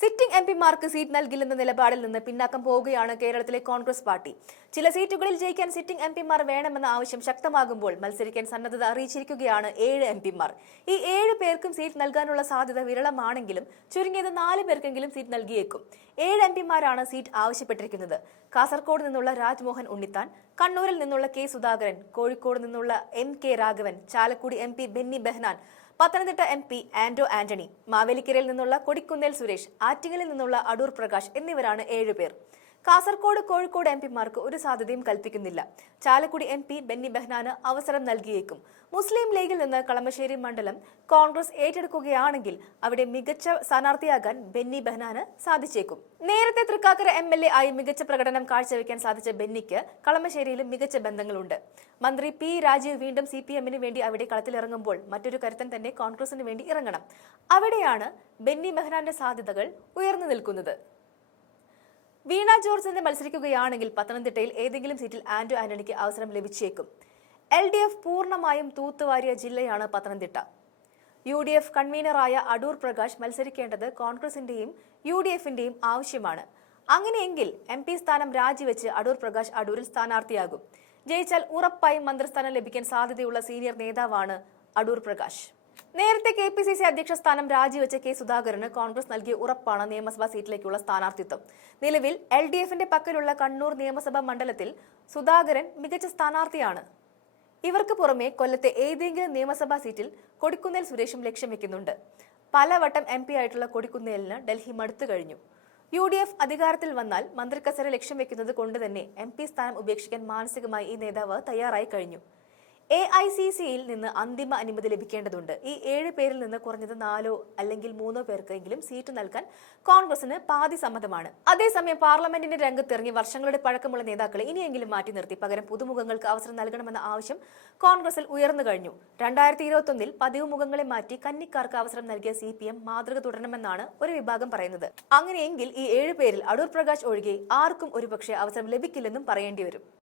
Sitting M പിമാർക്ക് seat നൽകില്ലെന്ന നിലപാടിൽ നിന്ന് പിന്നാക്കം പോവുകയാണ് കേരളത്തിലെ കോൺഗ്രസ് പാർട്ടി. ചില സീറ്റുകളിൽ ജയിക്കാൻ സിറ്റിംഗ് എം പിമാർ വേണമെന്ന ആവശ്യം ശക്തമാകുമ്പോൾ മത്സരിക്കാൻ സന്നദ്ധത അറിയിച്ചിരിക്കുകയാണ് ഏഴ് എം പിമാർ. ഈ ഏഴ് പേർക്കും സീറ്റ് നൽകാനുള്ള സാധ്യത വിരളമാണെങ്കിലും ചുരുങ്ങിയത് നാല് പേർക്കെങ്കിലും സീറ്റ് നൽകിയേക്കും. ഏഴ് എം പിമാരാണ് സീറ്റ് ആവശ്യപ്പെട്ടിരിക്കുന്നത്. കാസർകോട് നിന്നുള്ള രാജ്മോഹൻ ഉണ്ണിത്താൻ കണ്ണൂരിൽ നിന്നുള്ള കെ സുധാകരൻ കോഴിക്കോട് നിന്നുള്ള M K Raghavan Chalakudy M P Benny Behanan Pathanamthitta M P Anto Antony മാവേലിക്കരയിൽ നിന്നുള്ള കൊടിക്കുന്നേൽ സുരേഷ് ആറ്റിങ്ങലിൽ നിന്നുള്ള അടൂർ പ്രകാശ് എന്നിവരാണ് ഏഴുപേർ. കാസർകോട് കോഴിക്കോട് എം പിമാർക്ക് ഒരു സാധ്യതയും കൽപ്പിക്കുന്നില്ല. ചാലക്കുടി എം പി ബെന്നി ബെഹ്നാന് അവസരം നൽകിയേക്കും. മുസ്ലിം ലീഗിൽ നിന്ന് കളമശ്ശേരി മണ്ഡലം കോൺഗ്രസ് ഏറ്റെടുക്കുകയാണെങ്കിൽ അവിടെ മികച്ച സ്ഥാനാർത്ഥിയാകാൻ ബെന്നി ബെഹ്നാന് സാധിച്ചേക്കും. നേരത്തെ തൃക്കാക്കര എം എൽ എ ആയി മികച്ച പ്രകടനം കാഴ്ചവെക്കാൻ സാധിച്ച ബെന്നിക്ക് കളമശ്ശേരിയിലും മികച്ച ബന്ധങ്ങളുണ്ട്. മന്ത്രി പി രാജീവ് വീണ്ടും സി പി എമ്മിന് വേണ്ടി അവിടെ കളത്തിലിറങ്ങുമ്പോൾ മറ്റൊരു കരുത്തൻ തന്നെ കോൺഗ്രസിന് വേണ്ടി ഇറങ്ങണം. അവിടെയാണ് ബെന്നി ബെഹ്നാന്റെ സാധ്യതകൾ ഉയർന്നു നിൽക്കുന്നത്. വീണ ജോർജ് തന്നെ മത്സരിക്കുകയാണെങ്കിൽ പത്തനംതിട്ടയിൽ ഏതെങ്കിലും സീറ്റിൽ ആന്റോ ആന്റണിക്ക് അവസരം ലഭിച്ചേക്കും. എൽ ഡി എഫ് പൂർണമായും തൂത്തുവാരിയ ജില്ലയാണ് പത്തനംതിട്ട. യു ഡി എഫ് കൺവീനറായ അടൂർ പ്രകാശ് മത്സരിക്കേണ്ടത് കോൺഗ്രസിന്റെയും യു ഡി എഫിന്റെയും ആവശ്യമാണ്. അങ്ങനെയെങ്കിൽ എം പി സ്ഥാനം രാജിവെച്ച് അടൂർ പ്രകാശ് അടൂരിൽ സ്ഥാനാർത്ഥിയാകും. ജയിച്ചാൽ ഉറപ്പായും മന്ത്രിസ്ഥാനം ലഭിക്കാൻ സാധ്യതയുള്ള സീനിയർ നേതാവാണ് അടൂർ പ്രകാശ്. നേരത്തെ കെ പി സി സി അധ്യക്ഷ സ്ഥാനം രാജിവെച്ച കെ സുധാകരന് കോൺഗ്രസ് നൽകിയ ഉറപ്പാണ് നിയമസഭാ സീറ്റിലേക്കുള്ള സ്ഥാനാർത്ഥിത്വം. നിലവിൽ എൽ ഡി എഫിന്റെ പക്കലുള്ള കണ്ണൂർ നിയമസഭാ മണ്ഡലത്തിൽ സുധാകരൻ മികച്ച സ്ഥാനാർത്ഥിയാണ്. ഇവർക്ക് പുറമെ കൊല്ലത്തെ ഏതെങ്കിലും നിയമസഭാ സീറ്റിൽ കൊടിക്കുന്നേൽ സുരേഷും ലക്ഷ്യം വെക്കുന്നുണ്ട്. പലവട്ടം എം പി ആയിട്ടുള്ള കൊടിക്കുന്നേലിന് ഡൽഹി മടുത്തു കഴിഞ്ഞു. യു ഡി എഫ് അധികാരത്തിൽ വന്നാൽ മന്ത്രിക്കസര ലക്ഷ്യം വെക്കുന്നത് കൊണ്ട് തന്നെ എം പി സ്ഥാനം ഉപേക്ഷിക്കാൻ മാനസികമായി ഈ നേതാവ് തയ്യാറായി കഴിഞ്ഞു. എ ഐ സി സിയിൽ നിന്ന് അന്തിമ അനുമതി ലഭിക്കേണ്ടതുണ്ട്. ഈ ഏഴ് പേരിൽ നിന്ന് കുറഞ്ഞത് നാലോ അല്ലെങ്കിൽ മൂന്നോ പേർക്കെങ്കിലും സീറ്റ് നൽകാൻ കോൺഗ്രസിന് പാതി സമ്മതമാണ്. അതേസമയം പാർലമെന്റിന്റെ രംഗത്തിറങ്ങി വർഷങ്ങളുടെ പഴക്കമുള്ള നേതാക്കളെ ഇനിയെങ്കിലും മാറ്റി നിർത്തി. പകരം പുതുമുഖങ്ങൾക്ക് അവസരം നൽകണമെന്ന ആവശ്യം കോൺഗ്രസിൽ ഉയർന്നു കഴിഞ്ഞു. രണ്ടായിരത്തി ഇരുപത്തൊന്നിൽ പതിവ് മുഖങ്ങളെ മാറ്റി കന്നിക്കാർക്ക് അവസരം നൽകിയ സി പി എം മാതൃക തുടരണമെന്നാണ് ഒരു വിഭാഗം പറയുന്നത്. അങ്ങനെയെങ്കിൽ ഈ ഏഴ് പേരിൽ അടൂർ പ്രകാശ് ഒഴികെ ആർക്കും ഒരുപക്ഷെ അവസരം ലഭിക്കില്ലെന്നും പറയേണ്ടി വരും